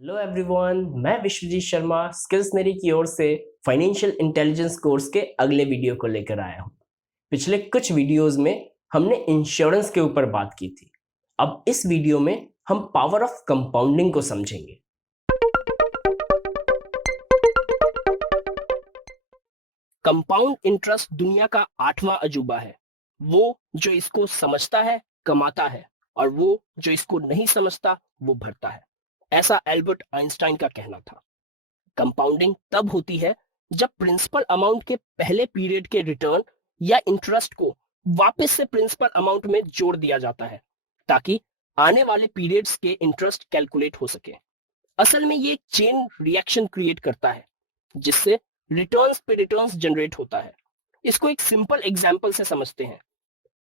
Hello everyone, मैं विश्वजीत शर्मा स्किल्सनरी की ओर से फाइनेंशियल इंटेलिजेंस कोर्स के अगले वीडियो को लेकर आया हूं। पिछले कुछ वीडियोस में हमने इंश्योरेंस के ऊपर बात की थी। अब इस वीडियो में हम पावर ऑफ कंपाउंडिंग को समझेंगे। कंपाउंड इंटरेस्ट दुनिया का 8वां अजूबा है। वो जो इसको समझता है कमाता है, और वो जो इसको नहीं समझता वो भरता है। ऐसा एल्बर्ट आइंस्टाइन का कहना था। कंपाउंडिंग तब होती है जब प्रिंसिपल अमाउंट के पहले पीरियड के रिटर्न या इंटरेस्ट को वापस से प्रिंसिपल अमाउंट में जोड़ दिया जाता है, ताकि आने वाले पीरियड्स के इंटरेस्ट कैलकुलेट हो सके। असल में ये एक चेन रिएक्शन क्रिएट करता है जिससे रिटर्न्स पे रिटर्न्स जनरेट होता है। इसको एक सिंपल एग्जांपल से समझते हैं।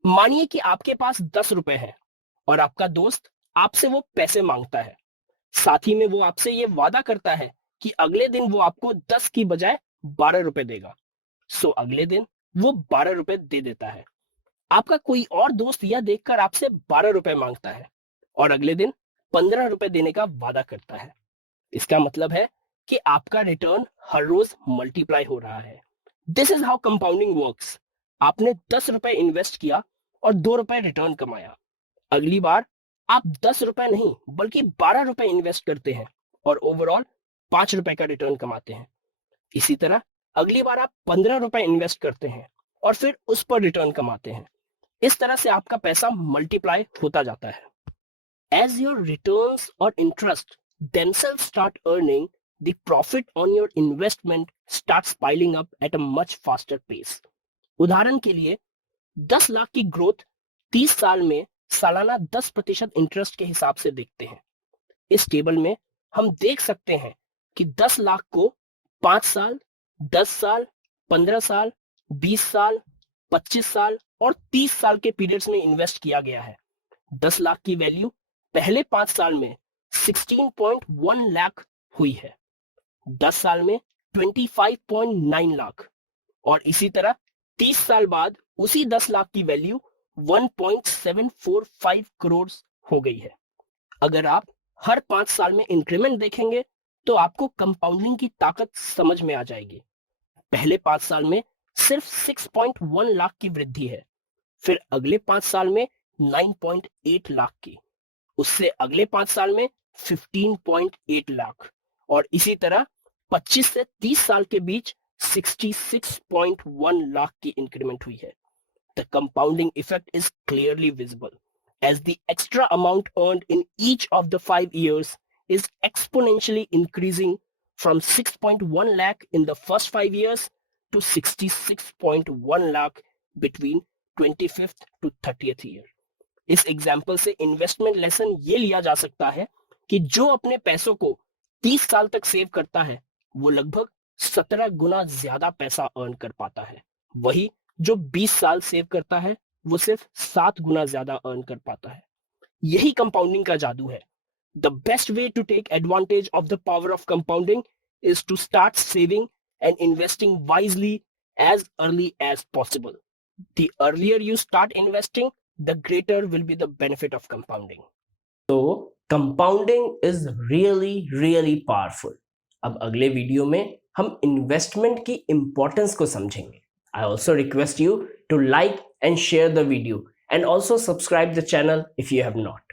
मानिए कि आपके पास 10 रुपए हैं और आपका दोस्त आपसे वो पैसे मांगता है। साथ ही में वो आपसे ये वादा करता है कि अगले दिन वो आपको 10 की बजाय 12 रुपए देगा। सो अगले दिन वो 12 रुपए दे देता है। आपका कोई और दोस्त यह देखकर आपसे 12 रुपए मांगता है और अगले दिन 15 रुपए देने का वादा करता है। इसका मतलब है कि आपका रिटर्न हर रोज मल्टीप्लाई हो रहा है। This is how compounding works. आपने 10 रुपए इन्वेस्ट किया और 2 रुपए रिटर्न कमाया। अगली बार आप 10 रुपए नहीं बल्कि 12 रुपए इन्वेस्ट करते हैं और ओवरऑल 5 रुपए का रिटर्न कमाते हैं। इसी तरह अगली बार आप 15 रुपए इन्वेस्ट करते हैं और फिर उस पर रिटर्न कमाते हैं। इस तरह से आपका पैसा मल्टीप्लाई होता जाता है। As your returns or interest themselves start earning, the profit on your investment starts piling up at a much faster pace. उदाहरण के लिए 10 लाख की ग्रोथ 30 साल में सालाना 10% इंटरेस्ट के हिसाब से देखते हैं। इस टेबल में हम देख सकते हैं कि 10 लाख को 5 साल, 10 साल, 15 साल, 20 साल, 25 साल और 30 साल के पीरियड्स में इन्वेस्ट किया गया है। 10 लाख की वैल्यू पहले 5 साल में 16.1 लाख हुई है, 10 साल में 25.9 लाख और इसी तरह 30 साल बाद उसी 10 लाख की वैल्यू 1.745 करोड़ हो गई है। अगर आप हर 5 साल में इंक्रीमेंट देखेंगे तो आपको कंपाउंडिंग की ताकत समझ में आ जाएगी। पहले 5 साल में सिर्फ 6.1 लाख की वृद्धि है, फिर अगले 5 साल में 9.8 लाख की, उससे अगले 5 साल में 15.8 लाख और इसी तरह 25 से 30 साल के बीच 66.1 लाख की इंक्रीमेंट हुई है। The compounding effect is clearly visible as the extra amount earned in each of the 5 years is exponentially increasing from 6.1 lakh in the first 5 years to 66.1 lakh between 25th to 30th year. इस example से investment lesson ये लिया जा सकता है कि जो अपने पैसों को 30 साल तक सेव करता है वो लगभग 17 गुना ज्यादा पैसा अर्न कर पाता है। वही जो 20 साल सेव करता है वो सिर्फ 7 गुना ज्यादा अर्न कर पाता है। यही कंपाउंडिंग का जादू है। The best way to take advantage of the power of compounding is to start saving and investing wisely as early as possible. The earlier you start investing, the greater will be the benefit of compounding. तो compounding is really powerful. अब अगले video में हम investment की importance को समझेंगे। I also request you to like and share the video and also subscribe the channel if you have not.